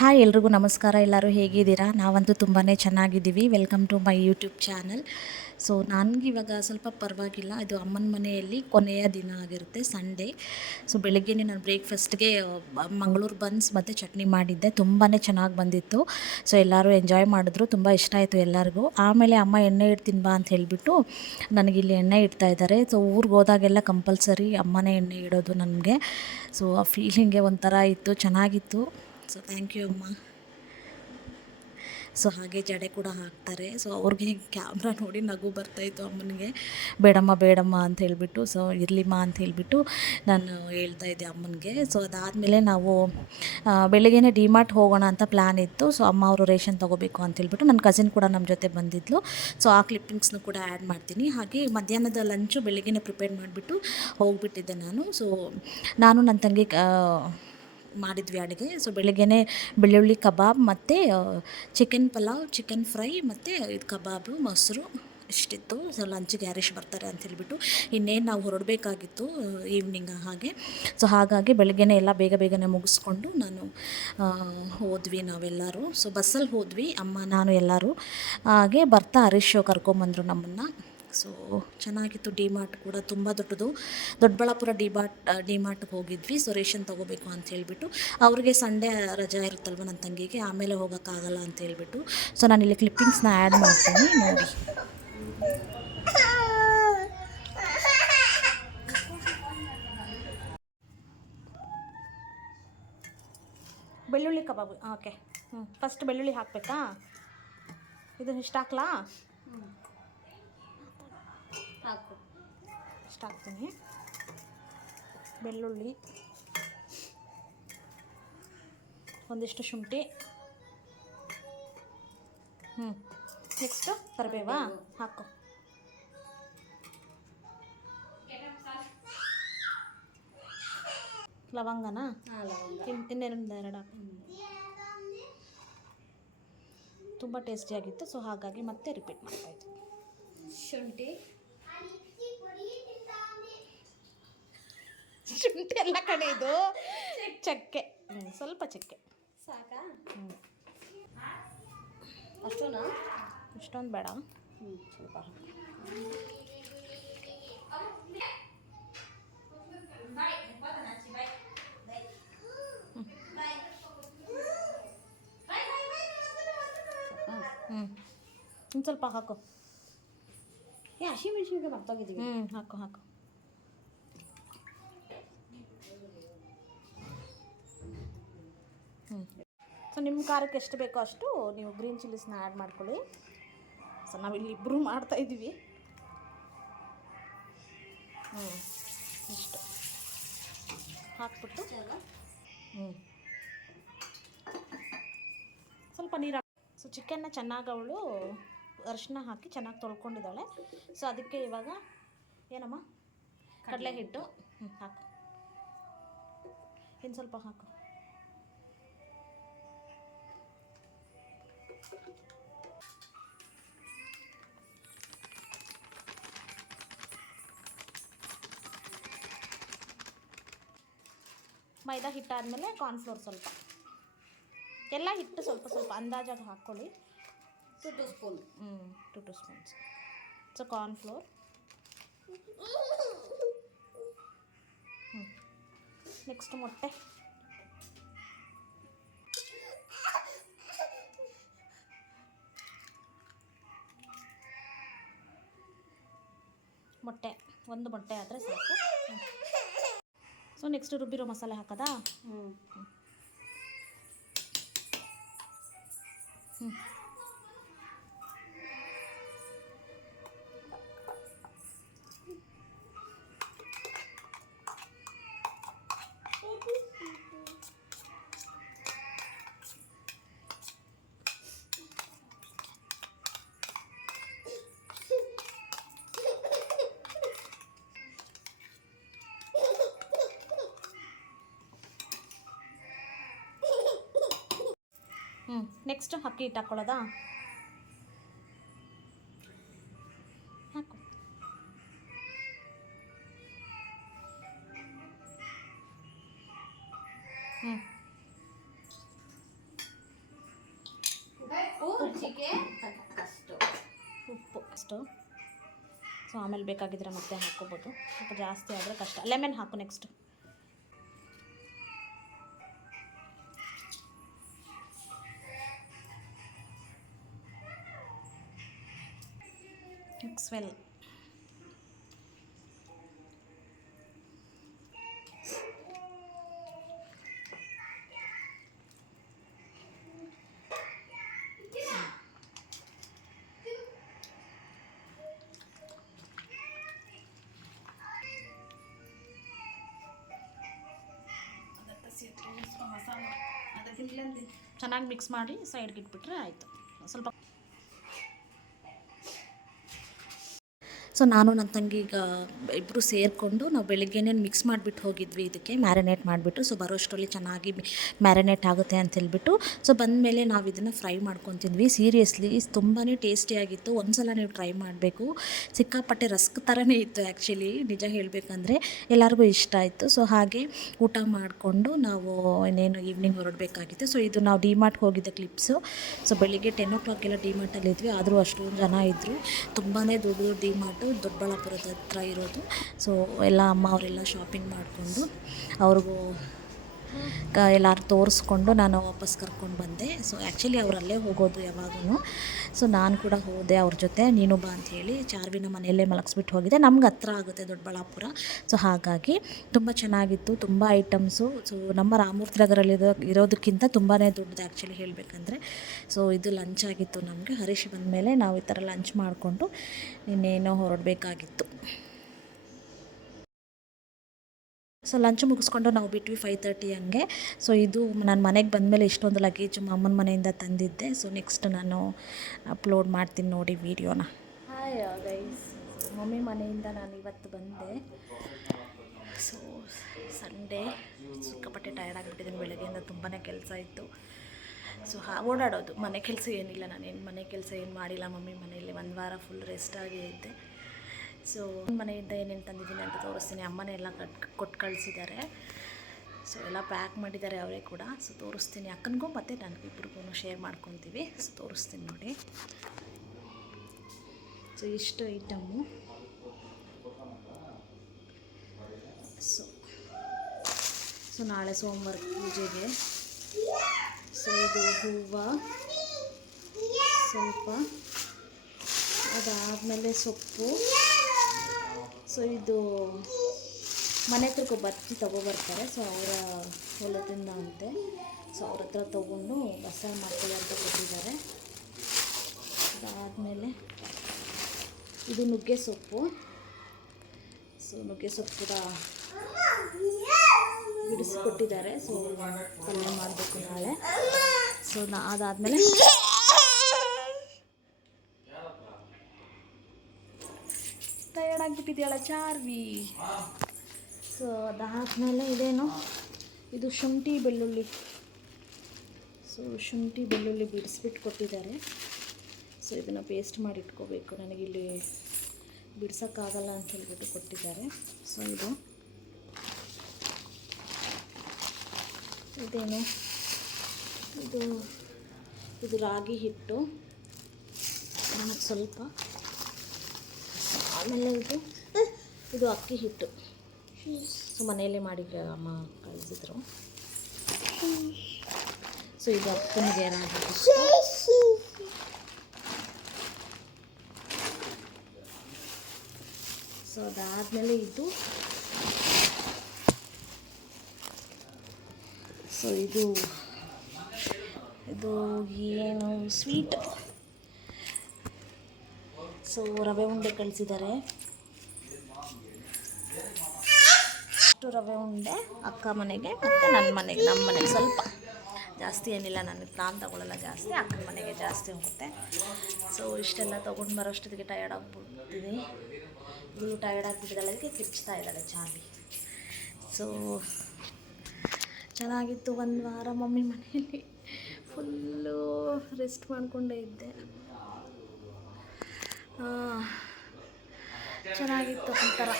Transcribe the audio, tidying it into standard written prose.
Hi ಎಲ್ರಿಗೂ ನಮಸ್ಕಾರ. ಎಲ್ಲರೂ ಹೇಗಿದ್ದೀರಾ? ನಾವಂತೂ ತುಂಬಾ ಚೆನ್ನಾಗಿದ್ದೀವಿ. Welcome to my YouTube channel. So ನನಗಿವಾಗ ಸ್ವಲ್ಪ ಪರವಾಗಿಲ್ಲ. ಇದು ಅಮ್ಮನ ಮನೆಯಲ್ಲಿ ಕೊನೆಯ ದಿನ ಆಗಿರುತ್ತೆ, ಸಂಡೇ. ಸೊ ಬೆಳಗ್ಗೆನೇ ನಾನು ಬ್ರೇಕ್ಫಾಸ್ಟ್ಗೆ ಮಂಗಳೂರು ಬನ್ಸ್ ಮತ್ತು ಚಟ್ನಿ ಮಾಡಿದ್ದೆ. ತುಂಬಾ ಚೆನ್ನಾಗಿ ಬಂದಿತ್ತು. ಸೊ ಎಲ್ಲರೂ ಎಂಜಾಯ್ ಮಾಡಿದ್ರು, ತುಂಬ ಇಷ್ಟ ಆಯಿತು ಎಲ್ಲರಿಗೂ. ಆಮೇಲೆ ಅಮ್ಮ ಎಣ್ಣೆ ಇಡ್ತೀನಿ ಬಾ ಅಂತ ಹೇಳಿಬಿಟ್ಟು ನನಗಿಲ್ಲಿ ಎಣ್ಣೆ ಇಡ್ತಾ ಇದ್ದಾರೆ. ಸೊ ಊರಿಗೆ ಹೋದಾಗೆಲ್ಲ ಕಂಪಲ್ಸರಿ ಅಮ್ಮನೇ ಎಣ್ಣೆ ಇಡೋದು ನನಗೆ. ಸೊ ಆ ಫೀಲಿಂಗೇ ಒಂಥರ ಇತ್ತು, ಚೆನ್ನಾಗಿತ್ತು. ಸೊ ಥ್ಯಾಂಕ್ ಯು ಅಮ್ಮ. ಸೊ ಹಾಗೆ ಜಡೆ ಕೂಡ ಹಾಕ್ತಾರೆ. ಸೊ ಅವ್ರಿಗೆ ಕ್ಯಾಮ್ರಾ ನೋಡಿ ನಗು ಬರ್ತಾಯಿತ್ತು ಅಮ್ಮನಿಗೆ. ಬೇಡಮ್ಮ ಬೇಡಮ್ಮ ಅಂತ ಹೇಳಿಬಿಟ್ಟು, ಸೊ ಇರಲಿಮ್ಮ ಅಂತ ಹೇಳಿಬಿಟ್ಟು ನಾನು ಹೇಳ್ತಾಯಿದ್ದೆ ಅಮ್ಮನಿಗೆ. ಸೊ ಅದಾದಮೇಲೆ ನಾವು ಬೆಳಿಗ್ಗೆನೇ ಡಿಮಾರ್ಟ್ ಹೋಗೋಣ ಅಂತ ಪ್ಲ್ಯಾನ್ ಇತ್ತು. ಸೊ ಅಮ್ಮ ಅವರು ರೇಷನ್ ತೊಗೋಬೇಕು ಅಂತ ಹೇಳ್ಬಿಟ್ಟು, ನನ್ನ ಕಸಿನ್ ಕೂಡ ನಮ್ಮ ಜೊತೆ ಬಂದಿದ್ಲು. ಸೊ ಆ ಕ್ಲಿಪ್ಪಿಂಗ್ಸ್ನು ಕೂಡ ಆ್ಯಡ್ ಮಾಡ್ತೀನಿ. ಹಾಗೆ ಮಧ್ಯಾಹ್ನದ ಲಂಚು ಬೆಳಿಗ್ಗೆನೇ ಪ್ರಿಪೇರ್ ಮಾಡಿಬಿಟ್ಟು ಹೋಗಿಬಿಟ್ಟಿದ್ದೆ ನಾನು. ಸೊ ನಾನು ನನ್ನ ತಂಗಿ ಮಾಡಿದ್ವಿ ಅಡುಗೆ. ಸೊ ಬೆಳಗ್ಗೆನೇ ಬೆಳ್ಳುಳ್ಳಿ ಕಬಾಬ್ ಮತ್ತು ಚಿಕನ್ ಪಲಾವ್, ಚಿಕನ್ ಫ್ರೈ ಮತ್ತು ಇದು ಕಬಾಬು, ಮೊಸರು ಇಷ್ಟಿತ್ತು. ಸೊ ಲಂಚಿಗೆ ಯಾರೀಶ್ ಬರ್ತಾರೆ ಅಂತ ಹೇಳಿಬಿಟ್ಟು ಇನ್ನೇನು ನಾವು ಹೊರಡಬೇಕಾಗಿತ್ತು ಈವ್ನಿಂಗ್ ಹಾಗೆ. ಸೊ ಹಾಗಾಗಿ ಬೆಳಗ್ಗೆನೇ ಎಲ್ಲ ಬೇಗನೆ ಮುಗಿಸ್ಕೊಂಡು ನಾನು ಹೋದ್ವಿ ನಾವೆಲ್ಲರೂ. ಸೊ ಬಸ್ಸಲ್ಲಿ ಹೋದ್ವಿ ಅಮ್ಮ ನಾನು ಎಲ್ಲರೂ. ಹಾಗೆ ಬರ್ತಾ ಹರೀಶ್ ಕರ್ಕೊಂಬಂದರು ನಮ್ಮನ್ನು. ಸೊ ಚೆನ್ನಾಗಿತ್ತು. ಡಿಮಾರ್ಟ್ ಕೂಡ ತುಂಬ ದೊಡ್ಡದು, ದೊಡ್ಡಬಳ್ಳಾಪುರ ಡಿಮಾರ್ಟ್ಗೆ ಹೋಗಿದ್ವಿ. ಸೊ ರೇಷನ್ ತೊಗೋಬೇಕು ಅಂತ ಹೇಳಿಬಿಟ್ಟು, ಅವ್ರಿಗೆ ಸಂಡೇ ರಜಾ ಇರುತ್ತಲ್ವ ನನ್ನ ತಂಗಿಗೆ, ಆಮೇಲೆ ಹೋಗೋಕ್ಕಾಗಲ್ಲ ಅಂತ ಹೇಳಿಬಿಟ್ಟು. ಸೊ ನಾನಿಲ್ಲಿ ಕ್ಲಿಪ್ಪಿಂಗ್ಸ್ನ ಆ್ಯಡ್ ಮಾಡ್ತೀನಿ ನೋಡಿ. ಬೆಳ್ಳುಳ್ಳಿ ಕಬಾಬು, ಓಕೆ. ಫಸ್ಟ್ ಬೆಳ್ಳುಳ್ಳಿ ಹಾಕಬೇಕಾ? ಇದನ್ನು ಇಷ್ಟ ಹಾಕ್ಲಾ? ಹಾಕು. ಇಷ್ಟ ಹಾಕ್ತೀನಿ. ಬೆಳ್ಳುಳ್ಳಿ, ಒಂದಿಷ್ಟು ಶುಂಠಿ, ನೆಕ್ಸ್ಟು ಕರಿಬೇವಾ ಹಾಕು. ಲವಂಗನಾ? ಇನ್ನೇನು ಎರಡು ಹಾಕು. ತುಂಬ ಟೇಸ್ಟಿಯಾಗಿತ್ತು. ಸೊ ಹಾಗಾಗಿ ಮತ್ತೆ ರಿಪೀಟ್ ಮಾಡ್ತಾಯಿದ್ವಿ. ಶುಂಠಿ ಎಲ್ಲ ಕಡೆ ಇದು ಚಕ್ಕೆ, ಸ್ವಲ್ಪ ಚಕ್ಕೆ ಸಾಕಾ? ಅಷ್ಟೊಂದು ಇಷ್ಟೊಂದು ಬೇಡ, ಸ್ವಲ್ಪ ಇನ್ನು ಸ್ವಲ್ಪ ಹಾಕು. ಹಸಿಮೆಣ್ಸಿನ್ಕಾಯಿ ಮರ್ತೋಗಿದ್ದೀವಿ. ಹಾಕು ಹಾಕು. ಸೊ ನಿಮ್ಮ ಖಾರಕ್ಕೆ ಎಷ್ಟು ಬೇಕೋ ಅಷ್ಟು ನೀವು ಗ್ರೀನ್ ಚಿಲ್ಲೀಸ್ನ ಆ್ಯಡ್ ಮಾಡ್ಕೊಳ್ಳಿ. ಸೊ ನಾವಿಲ್ಲಿ ಇಬ್ಬರು ಮಾಡ್ತಾಯಿದ್ದೀವಿ. ಇಷ್ಟು ಹಾಕ್ಬಿಟ್ಟು ಸ್ವಲ್ಪ ನೀರು ಹಾಕಿ. ಸೊ ಚಿಕನ್ನ ಚೆನ್ನಾಗಿ ಅವಳು ಅರಿಶಿನ ಹಾಕಿ ಚೆನ್ನಾಗಿ ತೊಳ್ಕೊಂಡಿದ್ದಾಳೆ. ಸೊ ಅದಕ್ಕೆ ಇವಾಗ ಏನಮ್ಮ ಕಡಲೆ ಹಿಟ್ಟು ಹಾಕು. ಇನ್ನು ಸ್ವಲ್ಪ ಹಾಕು. ಮೈದಾ ಹಿಟ್ಟಾದಮೇಲೆ ಕಾರ್ನ್ಫ್ಲೋರ್ ಸ್ವಲ್ಪ, ಎಲ್ಲ ಹಿಟ್ಟು ಸ್ವಲ್ಪ ಸ್ವಲ್ಪ ಅಂದಾಜಾಗಿ ಹಾಕ್ಕೊಳ್ಳಿ. 2 spoon. 2 spoons. So cornflour, next ಮೊಟ್ಟೆ, ಒಂದು ಮೊಟ್ಟೆ ಆದರೆ ಸಾಕು. ಸೊ ನೆಕ್ಸ್ಟ್ ರುಬ್ಬಿರೋ ಮಸಾಲೆ ಹಾಕೋದಾ? ನೆಕ್ಸ್ಟ್ ಅಕ್ಕಿ ಹಿಟ್ಟು ಹಾಕ್ಕೊಳ್ಳೋದಾ? ಹಾಕು. ನೆಕ್ಸ್ಟು. ಸೊ ಆಮೇಲೆ ಬೇಕಾಗಿದ್ರೆ ಮತ್ತೆ ಹಾಕ್ಕೋಬೋದು. ಸ್ವಲ್ಪ ಜಾಸ್ತಿ ಆದರೆ ಕಷ್ಟ. ಲೆಮನ್ ಹಾಕು ನೆಕ್ಸ್ಟು. Mix well. ಚೆನ್ನಾಗಿ ಮಿಕ್ಸ್ ಮಾಡಿ ಸೈಡ್ಗೆ ಇಟ್ಬಿಟ್ರೆ ಆಯಿತು. ಸ್ವಲ್ಪ ಸೊ ನಾನು ನನ್ನ ತಂಗಿ ಈಗ ಇಬ್ಬರು ಸೇರಿಕೊಂಡು ನಾವು ಬೆಳಿಗ್ಗೆನೇ ಮಿಕ್ಸ್ ಮಾಡಿಬಿಟ್ಟು ಹೋಗಿದ್ವಿ ಇದಕ್ಕೆ ಮ್ಯಾರಿನೇಟ್ ಮಾಡಿಬಿಟ್ಟು. ಸೊ ಬರೋಷ್ಟರಲ್ಲಿ ಚೆನ್ನಾಗಿ ಮ್ಯಾರಿನೇಟ್ ಆಗುತ್ತೆ ಅಂತ ಹೇಳ್ಬಿಟ್ಟು ಸೊ ಬಂದಮೇಲೆ ನಾವು ಇದನ್ನು ಫ್ರೈ ಮಾಡ್ಕೊತಿದ್ವಿ. ಸೀರಿಯಸ್ಲಿ ತುಂಬಾ ಟೇಸ್ಟಿಯಾಗಿತ್ತು. ಒಂದು ಸಲ ನೀವು ಟ್ರೈ ಮಾಡಬೇಕು. ಸಿಕ್ಕಾಪಟ್ಟೆ ರಸ್ಕ್ ಥರನೇ ಇತ್ತು ಆ್ಯಕ್ಚುಲಿ, ನಿಜ ಹೇಳಬೇಕಂದ್ರೆ ಎಲ್ಲರಿಗೂ ಇಷ್ಟ ಆಯಿತು. ಸೊ ಹಾಗೆ ಊಟ ಮಾಡಿಕೊಂಡು ನಾವು ಇನ್ನೇನು ಈವ್ನಿಂಗ್ ಹೊರಡಬೇಕಾಗಿತ್ತು. ಸೊ ಇದು ನಾವು ಡಿಮಾರ್ಟ್ಗೆ ಹೋಗಿದ್ದ ಕ್ಲಿಪ್ಸು. ಸೊ ಬೆಳಿಗ್ಗೆ 10 o'clock ಡಿಮಾರ್ಟಲ್ಲಿದ್ವಿ. ಆದರೂ ಅಷ್ಟೊಂದು ಜನ ಇದ್ದರು. ತುಂಬಾ ದೊಡ್ಡ ಡಿಮಾರ್ಟು, ದೊಡ್ಡಬಳ್ಳಾಪುರದ ಹತ್ರ ಇರೋದು. ಸೊ ಎಲ್ಲ ಅಮ್ಮ ಅವರೆಲ್ಲ ಶಾಪಿಂಗ್ ಮಾಡಿಕೊಂಡು ಅವ್ರಿಗೂ ಎಲ್ಲರೂ ತೋರಿಸ್ಕೊಂಡು ನಾನು ವಾಪಸ್ ಕರ್ಕೊಂಡು ಬಂದೆ. ಸೊ ಆ್ಯಕ್ಚುಲಿ ಅವರಲ್ಲೇ ಹೋಗೋದು ಯಾವಾಗೂ. ಸೊ ನಾನು ಕೂಡ ಹೋದೆ ಅವ್ರ ಜೊತೆ. ನೀನು ಬಾ ಅಂಥೇಳಿ ಚಾರ್ವಿನ ಮನೆಯಲ್ಲೇ ಮಲಗಿಸ್ಬಿಟ್ಟು ಹೋಗಿದ್ದೆ. ನಮ್ಗೆ ಹತ್ರ ಆಗುತ್ತೆ ದೊಡ್ಡಬಳ್ಳಾಪುರ. ಸೊ ಹಾಗಾಗಿ ತುಂಬ ಚೆನ್ನಾಗಿತ್ತು, ತುಂಬ ಐಟಮ್ಸು. ಸೊ ನಮ್ಮ ರಾಮಮೂರ್ತಿ ನಗರಲ್ಲಿ ಇರೋದಕ್ಕಿಂತ ತುಂಬಾ ದೊಡ್ಡದು ಆ್ಯಕ್ಚುಲಿ ಹೇಳಬೇಕಂದ್ರೆ. ಸೊ ಇದು ಲಂಚ್ ಆಗಿತ್ತು ನಮಗೆ. ಹರೀಶ್ ಬಂದಮೇಲೆ ನಾವು ಈ ಥರ ಲಂಚ್ ಮಾಡಿಕೊಂಡು ಇನ್ನೇನೋ ಹೊರಡಬೇಕಾಗಿತ್ತು. ಸೊ ಲಂಚ್ ಮುಗಿಸ್ಕೊಂಡು ನಾವು ಬಿಟ್ವಿ 5:30 ಹಂಗೆ. ಸೊ ಇದು ನಾನು ಮನೆಗೆ ಬಂದಮೇಲೆ ಇಷ್ಟೊಂದು ಲಗೇಜ್ ಅಮ್ಮನ ಮನೆಯಿಂದ ತಂದಿದ್ದೆ. ಸೊ ನೆಕ್ಸ್ಟ್ ನಾನು ಅಪ್ಲೋಡ್ ಮಾಡ್ತೀನಿ ನೋಡಿ ವೀಡಿಯೋನ. ಹಾಯ್ ಗೈಸ್, ಮಮ್ಮಿ ಮನೆಯಿಂದ ನಾನು ಇವತ್ತು ಬಂದೆ. ಸೊ ಸಂಡೇ ಸಿಕ್ಕಾಪಟ್ಟೆ ಟಯರ್ಡ್ ಆಗಿಬಿಟ್ಟಿದ್ದೀನಿ. ಬೆಳಗ್ಗೆಯಿಂದ ತುಂಬಾ ಕೆಲಸ ಇತ್ತು. ಸೊ ಓಡಾಡೋದು, ಮನೆ ಕೆಲಸ ಏನಿಲ್ಲ. ನಾನೇನು ಮನೆ ಕೆಲಸ ಏನು ಮಾಡಿಲ್ಲ. ಮಮ್ಮಿ ಮನೆಯಲ್ಲಿ 1 ವಾರ ಫುಲ್ ರೆಸ್ಟಾಗಿ ಇದ್ದೆ. ಸೊ ಮನೆಯಿಂದ ಏನೇನು ತಂದಿದ್ದೀನಿ ಅಂತ ತೋರಿಸ್ತೀನಿ. ಅಮ್ಮನೇ ಎಲ್ಲ ಕೊಟ್ಟು ಕಳಿಸಿದ್ದಾರೆ. ಸೊ ಎಲ್ಲ ಪ್ಯಾಕ್ ಮಾಡಿದ್ದಾರೆ ಅವರೇ ಕೂಡ. ಸೊ ತೋರಿಸ್ತೀನಿ. ಅಕ್ಕನಿಗೂ ಮತ್ತು ನನಗಿಬ್ರಿಗೂ ಶೇರ್ ಮಾಡ್ಕೊತೀವಿ. ಸೊ ತೋರಿಸ್ತೀನಿ ನೋಡಿ. ಸೊ ಇಷ್ಟು ಐಟಮ್ಮು. ಸೊ ನಾಳೆ ಸೋಮವಾರ ಪೂಜೆಗೆ. ಸೊ ಇದು ಹೂವು ಸ್ವಲ್ಪ, ಅದಾದಮೇಲೆ ಸೊಪ್ಪು. ಸೊ ಇದು ಮನೆ ಹತ್ರಕ್ಕೆ ತೊಗೊಬರ್ತಾರೆ. ಸೊ ಅವರ ಹೊಲದಿಂದ ಅಂತೆ. ಸೊ ಅವ್ರ ಹತ್ರ ತೊಗೊಂಡು ಬಸ್ಸಾರು ಮಾಡ್ಕೊಳ್ಳಿ ಅಂತ ಕೊಟ್ಟಿದ್ದಾರೆ. ಅದಾದಮೇಲೆ ಇದು ನುಗ್ಗೆ ಸೊಪ್ಪು. ಸೊ ನುಗ್ಗೆ ಸೊಪ್ಪು ಕೂಡ ಬಿಡಿಸಿಕೊಟ್ಟಿದ್ದಾರೆ. ಸೊ ಪಲ್ಯ ಮಾಡಬೇಕು ನಾಳೆ. ಸೊ ಅದಾದಮೇಲೆ ಟಯರ್ಡ್ ಆಗಿಬಿಟ್ಟಿದೆಯಲ್ಲ ಚಾರ್ವಿ. ಸೊ ಅದಾದಮೇಲೆ ಇದೇನು, ಇದು ಶುಂಠಿ ಬೆಳ್ಳುಳ್ಳಿ. ಸೊ ಶುಂಠಿ ಬೆಳ್ಳುಳ್ಳಿ ಬಿಡಿಸ್ಬಿಟ್ಟು ಕೊಟ್ಟಿದ್ದಾರೆ. ಸೊ ಇದನ್ನು ಪೇಸ್ಟ್ ಮಾಡಿ ಇಟ್ಕೋಬೇಕು. ನನಗಿಲ್ಲಿ ಬಿಡ್ಸೋಕ್ಕಾಗಲ್ಲ ಅಂತ ಹೇಳ್ಬಿಟ್ಟು ಕೊಟ್ಟಿದ್ದಾರೆ. ಸೊ ಇದೇನು, ಇದು ರಾಗಿ ಹಿಟ್ಟು ಮತ್ತು ಸ್ವಲ್ಪ. ಆಮೇಲೆ ಇದು ಅಕ್ಕಿ ಹಿಟ್ಟು. ಸೊ ಮನೆಯಲ್ಲೇ ಮಾಡಿ ಅಮ್ಮ ಕಳಿಸಿದ್ರು. ಸೊ ಇದು ಅಕ್ಕನಿಗೆ ರಾಗಿ. ಸೊ ಅದಾದಮೇಲೆ ಇದು ಏನು ಸ್ವೀಟ್. ಸೊ ರವೆ ಉಂಡೆ ಕಳಿಸಿದ್ದಾರೆ. ಅಷ್ಟು ರವೆ ಉಂಡೆ ಅಕ್ಕ ಮನೆಗೆ ಮತ್ತು ನಮ್ಮ ಮನೆಗೆ ಸ್ವಲ್ಪ ಜಾಸ್ತಿ ಏನಿಲ್ಲ. ನಾನು ತಗೊಳ್ಳಲ್ಲ ಜಾಸ್ತಿ, ಅಕ್ಕನ ಮನೆಗೆ ಜಾಸ್ತಿ ಹೋಗುತ್ತೆ. ಸೊ ಇಷ್ಟೆಲ್ಲ ತೊಗೊಂಡು ಬರೋಷ್ಟೊತ್ತಿಗೆ ಟಯರ್ಡ್ ಆಗಿಬಿಡ್ತೀನಿ. ಇದು ಟಯರ್ಡ್ ಆಗಿಬಿಟ್ಟಿದ್ದಾಳೆ, ಅದಕ್ಕೆ ಕಿರ್ಚ್ತಾ ಇದ್ದಾಳೆ ಚಾರ್ವಿ. ಸೊ ಚೆನ್ನಾಗಿತ್ತು 1 ವಾರ ಮಮ್ಮಿ ಮನೆಯಲ್ಲಿ. ಫುಲ್ಲು ರೆಸ್ಟ್ ಮಾಡಿಕೊಂಡೇ ಇದ್ದೆ. ಚೆನ್ನಾಗಿತ್ತು ಒಂಥರ.